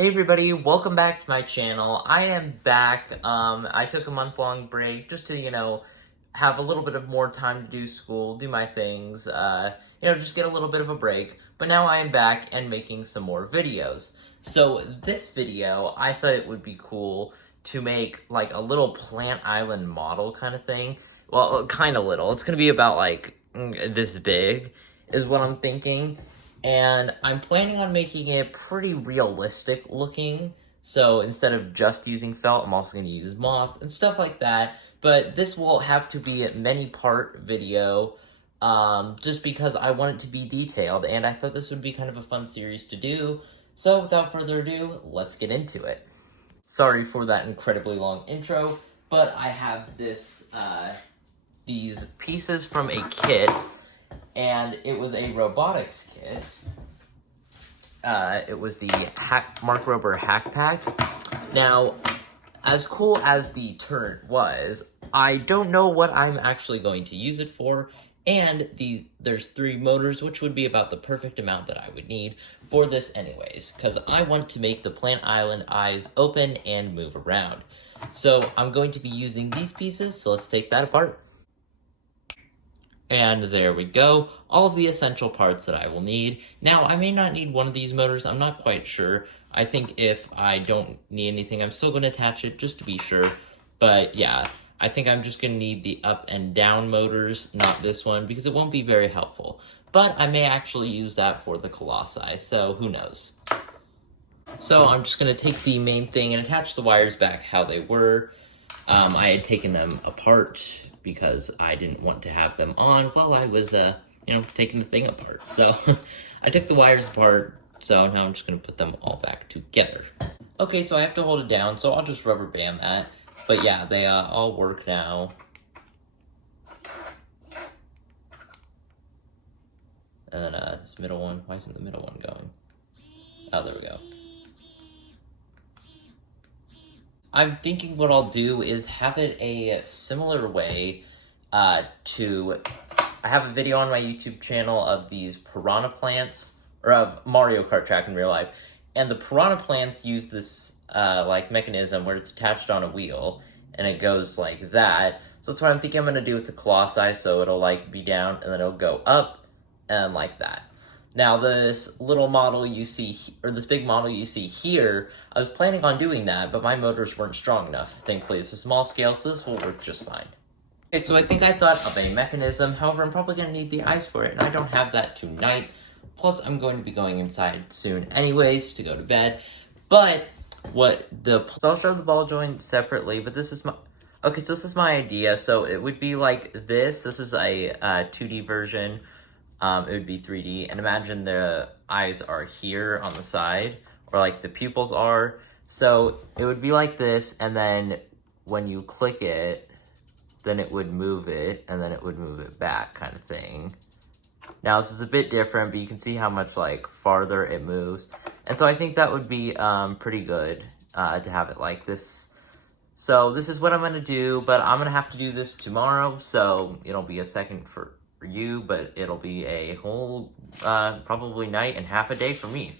Hey everybody, welcome back to my channel. I am back. I took a month-long break just to, have a little bit of more time to do school, do my things, just get a little bit of a break. But now I am back and making some more videos. So this video, I thought it would be cool to make like a little plant island model kind of thing. Well, kind of little. It's gonna be about like this big is what I'm thinking. And I'm planning on making it pretty realistic looking. So instead of just using felt, I'm also going to use moss and stuff like that. But this will have to be a many-part video, just because I want it to be detailed, and I thought this would be kind of a fun series to do. So without further ado, let's get into it. Sorry for that incredibly long intro, but I have these pieces from a kit, and it was a robotics kit. It was the Mark Rober Hack Pack. Now, as cool as the turret was, I don't know what I'm actually going to use it for, and there's 3 motors, which would be about the perfect amount that I would need for this anyways, because I want to make the plant island eyes open and move around. So I'm going to be using these pieces, so let's take that apart. And there we go, all of the essential parts that I will need. Now, I may not need one of these motors, I'm not quite sure. I think if I don't need anything, I'm still going to attach it just to be sure. But yeah, I think I'm just going to need the up and down motors, not this one, because it won't be very helpful. But I may actually use that for the Colossi, so who knows. So I'm just going to take the main thing and attach the wires back how they were. I had taken them apart because I didn't want to have them on while I was, taking the thing apart. So I took the wires apart, so now I'm just going to put them all back together. Okay, so I have to hold it down, so I'll just rubber band that. But yeah, they all work now. And then this middle one, why isn't the middle one going? Oh, there we go. I'm thinking what I'll do is have it a similar way to... I have a video on my YouTube channel of these piranha plants, or of Mario Kart track in real life, and the piranha plants use this mechanism where it's attached on a wheel, and it goes like that. So that's what I'm thinking I'm going to do with the Colossi, so it'll be down, and then it'll go up, and like that. Now, this little model you see, or this big model you see here, I was planning on doing that, but my motors weren't strong enough. Thankfully, it's a small scale, so this will work just fine. Okay, so I think I thought of a mechanism. However, I'm probably going to need the eyes for it, and I don't have that tonight. Plus, I'm going to be going inside soon anyways to go to bed. But so I'll show the ball joint separately, but this is my... Okay, so this is my idea. So it would be like this. This is a 2D version. It would be 3D, and imagine the eyes are here on the side, or like the pupils are. So it would be like this, and then when you click it, then it would move it, and then it would move it back, kind of thing. Now this is a bit different, but you can see how much farther it moves. And so I think that would be pretty good to have it like this. So this is what I'm gonna do, but I'm gonna have to do this tomorrow, so it'll be a second for you, but it'll be a whole probably night and half a day for me.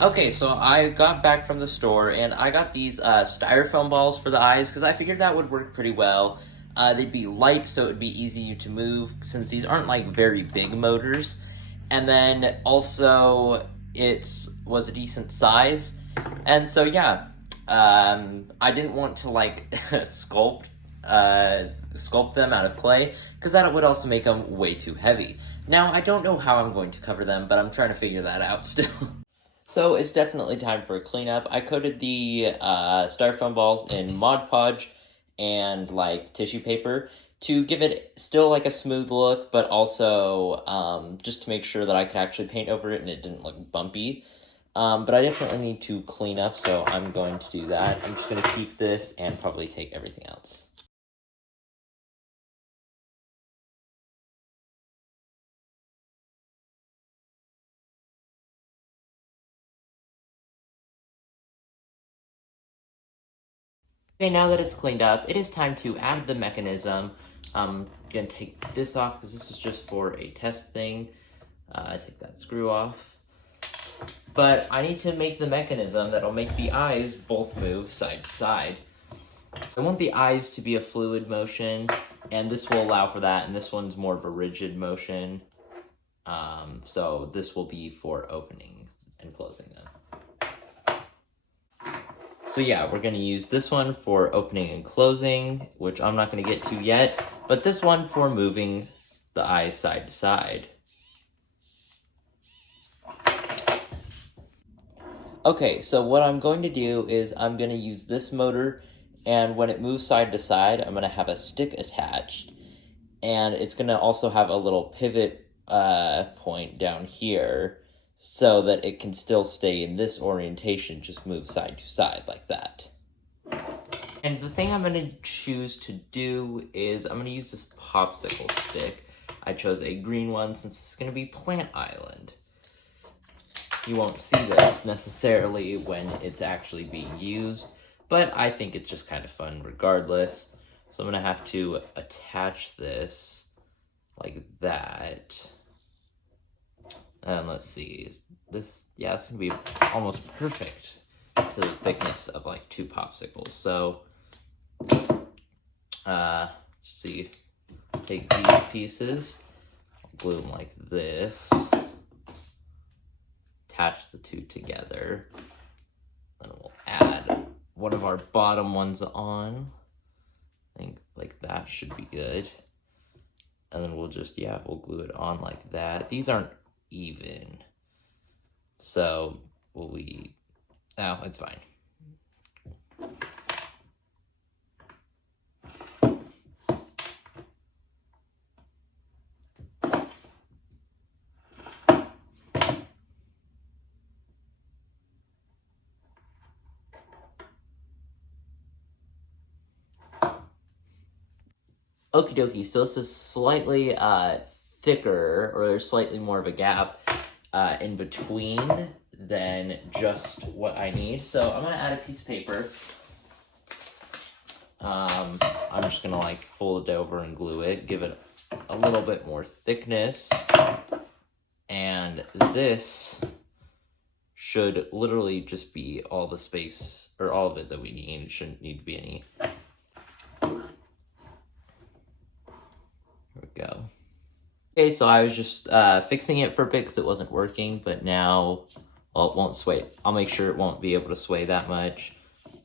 Okay, so I got back from the store and I got these styrofoam balls for the eyes because I figured that would work pretty well. They'd be light, so it would be easy to move since these aren't very big motors. And then also it was a decent size. And so yeah, I didn't want to sculpt them out of clay, because that would also make them way too heavy. Now, I don't know how I'm going to cover them, but I'm trying to figure that out still. So, it's definitely time for a cleanup. I coated the styrofoam balls in Mod Podge and, tissue paper to give it still, a smooth look, but also just to make sure that I could actually paint over it and it didn't look bumpy. But I definitely need to clean up, so I'm going to do that. I'm just going to keep this and probably take everything else. Okay, now that it's cleaned up, it is time to add the mechanism. I'm going to take this off because this is just for a test thing. Take that screw off. But I need to make the mechanism that'll make the eyes both move side to side. I want the eyes to be a fluid motion, and this will allow for that, and this one's more of a rigid motion. So this will be for opening and closing them. So yeah, we're going to use this one for opening and closing, which I'm not going to get to yet, but this one for moving the eyes side to side. Okay, so what I'm going to do is I'm going to use this motor, and when it moves side to side, I'm going to have a stick attached, and it's going to also have a little pivot point down here so that it can still stay in this orientation, just move side to side like that. And the thing I'm going to choose to do is I'm going to use this popsicle stick. I chose a green one since it's going to be Plant Island. You won't see this necessarily when it's actually being used, but I think it's just kind of fun regardless. So I'm going to have to attach this like that. And let's see, this, yeah, it's going to be almost perfect to the thickness of like 2 popsicles. So, let's see, take these pieces, glue them like this. Attach the 2 together. Then we'll add one of our bottom ones on. I think like that should be good. And then we'll just, yeah, we'll glue it on like that. These aren't even. So no, it's fine. Okie dokie, so this is slightly thicker, or there's slightly more of a gap in between than just what I need. So I'm gonna add a piece of paper. I'm just gonna like fold it over and glue it, give it a little bit more thickness. And this should literally just be all the space, or all of it that we need. It shouldn't need to be any. There we go. Okay, so I was just fixing it for a bit because it wasn't working, but now, well, it won't sway. I'll make sure it won't be able to sway that much,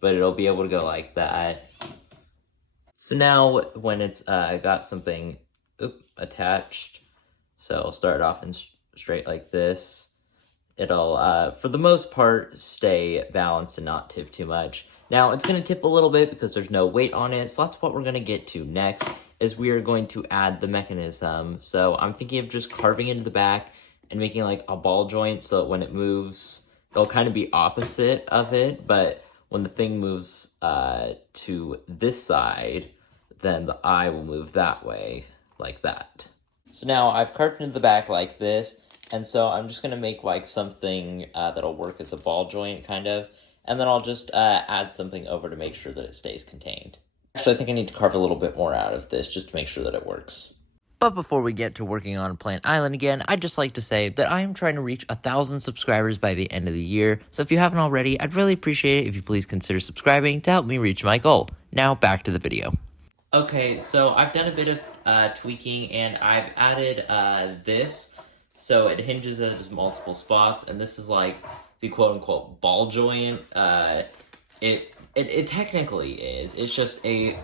but it'll be able to go like that. So now when it's got something attached, so I'll start off in straight like this. It'll, for the most part, stay balanced and not tip too much. Now, it's going to tip a little bit because there's no weight on it, so that's what we're going to get to next, is we are going to add the mechanism. So I'm thinking of just carving into the back and making like a ball joint so that when it moves, it'll kind of be opposite of it, but when the thing moves to this side, then the eye will move that way, like that. So now I've carved into the back like this, and so I'm just going to make like something that'll work as a ball joint, kind of, and then I'll just add something over to make sure that it stays contained. Actually, I think I need to carve a little bit more out of this just to make sure that it works. But before we get to working on Plant Island again, I'd just like to say that I am trying to reach 1,000 subscribers by the end of the year, so if you haven't already, I'd really appreciate it if you please consider subscribing to help me reach my goal. Now, back to the video. Okay, so I've done a bit of tweaking, and I've added this, so it hinges as multiple spots, and this is like the quote-unquote ball joint. It technically is. It's just a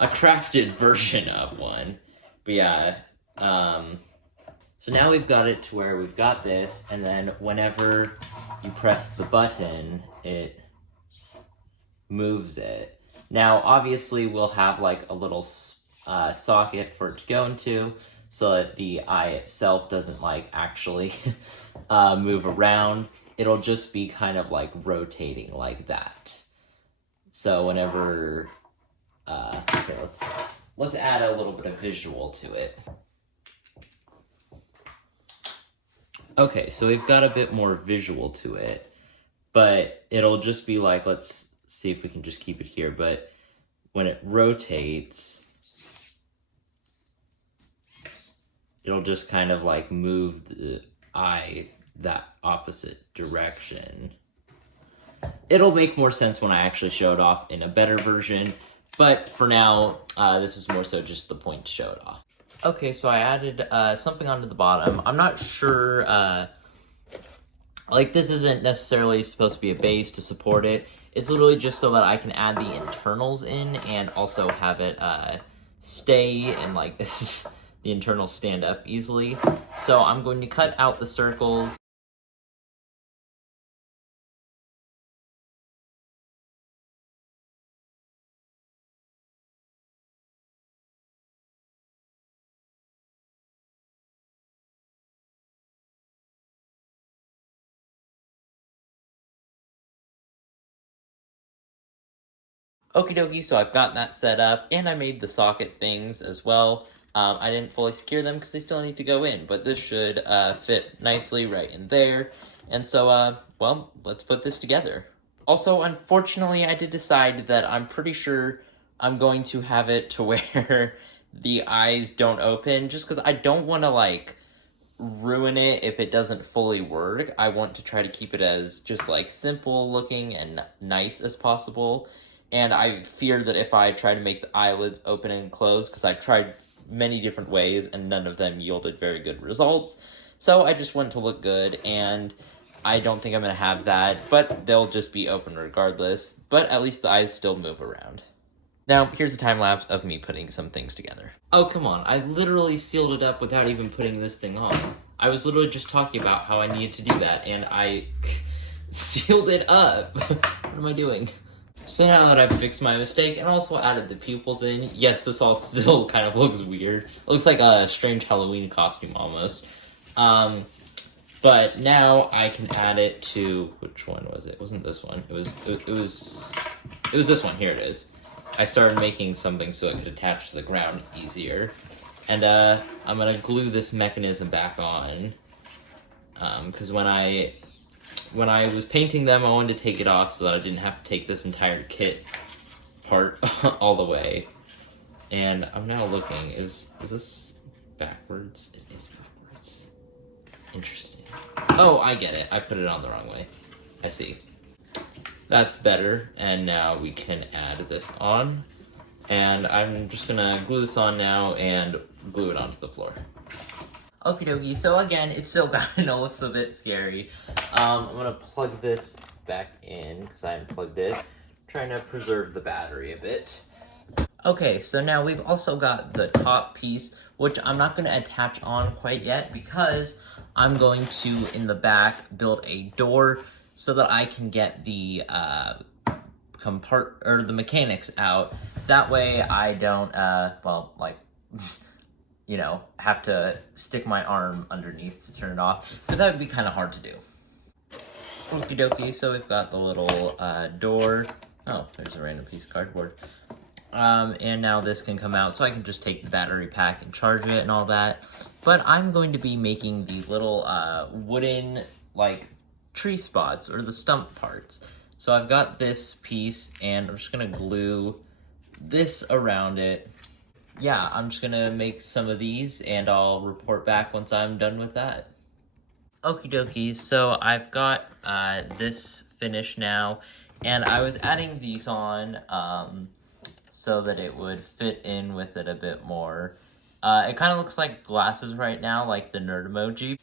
crafted version of one. But yeah, so now we've got it to where we've got this, and then whenever you press the button, it moves it. Now, obviously, we'll have like a little socket for it to go into, so that the eye itself doesn't like actually move around. It'll just be kind of like rotating like that. So whenever, okay, let's add a little bit of visual to it. Okay, so we've got a bit more visual to it, but it'll just be like, let's see if we can just keep it here, but when it rotates, it'll just kind of like move the eye that opposite direction. It'll make more sense when I actually show it off in a better version, but for now, this is more so just the point to show it off. Okay, so I added something onto the bottom. I'm not sure, like this isn't necessarily supposed to be a base to support it. It's literally just so that I can add the internals in and also have it stay and like the internals stand up easily. So I'm going to cut out the circles. Okie dokie, so I've gotten that set up, and I made the socket things as well. I didn't fully secure them because they still need to go in, but this should fit nicely right in there. And so, well, let's put this together. Also, unfortunately, I did decide that I'm pretty sure I'm going to have it to where the eyes don't open, just because I don't want to, like, ruin it if it doesn't fully work. I want to try to keep it as just, like, simple looking and nice as possible. And I fear that if I try to make the eyelids open and close, because I've tried many different ways and none of them yielded very good results. So I just want it to look good, and I don't think I'm going to have that, but they'll just be open regardless. But at least the eyes still move around. Now, here's a time lapse of me putting some things together. Oh, come on. I literally sealed it up without even putting this thing on. I was literally just talking about how I needed to do that, and I sealed it up. What am I doing? So now that I've fixed my mistake and also added the pupils in, yes, this all still kind of looks weird. It looks like a strange Halloween costume almost. But now I can add it to, which one was it? It wasn't this one. It was this one. Here it is. I started making something so it could attach to the ground easier. And I'm gonna glue this mechanism back on. Because when I was painting them, I wanted to take it off so that I didn't have to take this entire kit part all the way. And I'm now looking, is this backwards? It is backwards. Interesting. Oh, I get it. I put it on the wrong way. I see. That's better. And now we can add this on. And I'm just gonna glue this on now and glue it onto the floor. Okie dokie, so again, it still kind of looks a bit scary. I'm gonna plug this back in, because I unplugged it. Trying to preserve the battery a bit. Okay, so now we've also got the top piece, which I'm not gonna attach on quite yet, because I'm going to, in the back, build a door so that I can get the the mechanics out. That way I don't, you know, have to stick my arm underneath to turn it off, because that would be kind of hard to do. Okie dokie, so we've got the little door. Oh, there's a random piece of cardboard. And now this can come out, so I can just take the battery pack and charge it and all that. But I'm going to be making the little wooden, like, tree spots, or the stump parts. So I've got this piece, and I'm just gonna glue this around it. Yeah, I'm just gonna make some of these, and I'll report back once I'm done with that. Okie dokie, so I've got this finished now, and I was adding these on so that it would fit in with it a bit more. It kind of looks like glasses right now, like the nerd emoji.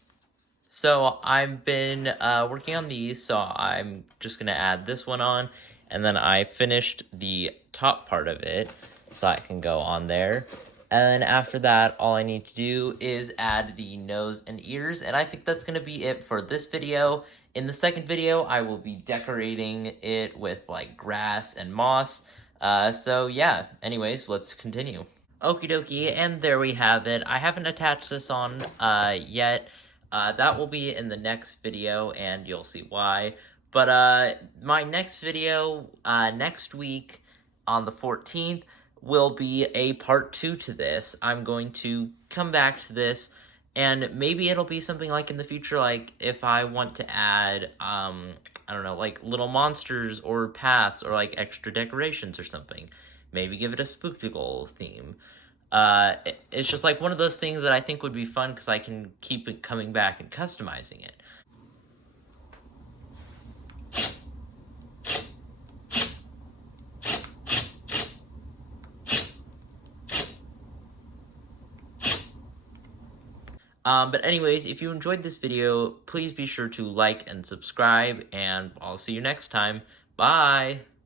So I've been working on these, so I'm just gonna add this one on, and then I finished the top part of it, so that can go on there. And then after that, all I need to do is add the nose and ears, and I think that's gonna be it for this video. In the second video, I will be decorating it with like grass and moss. So yeah, anyways, let's continue. Okie dokie, and there we have it. I haven't attached this on yet. That will be in the next video, and you'll see why. But my next video next week on the 14th will be a part 2 to this. I'm going to come back to this, and maybe it'll be something like in the future, like if I want to add, I don't know, like little monsters or paths or like extra decorations or something. Maybe give it a Spooktacle theme. It's just like one of those things that I think would be fun because I can keep it coming back and customizing it. But anyways, if you enjoyed this video, please be sure to like and subscribe, and I'll see you next time. Bye!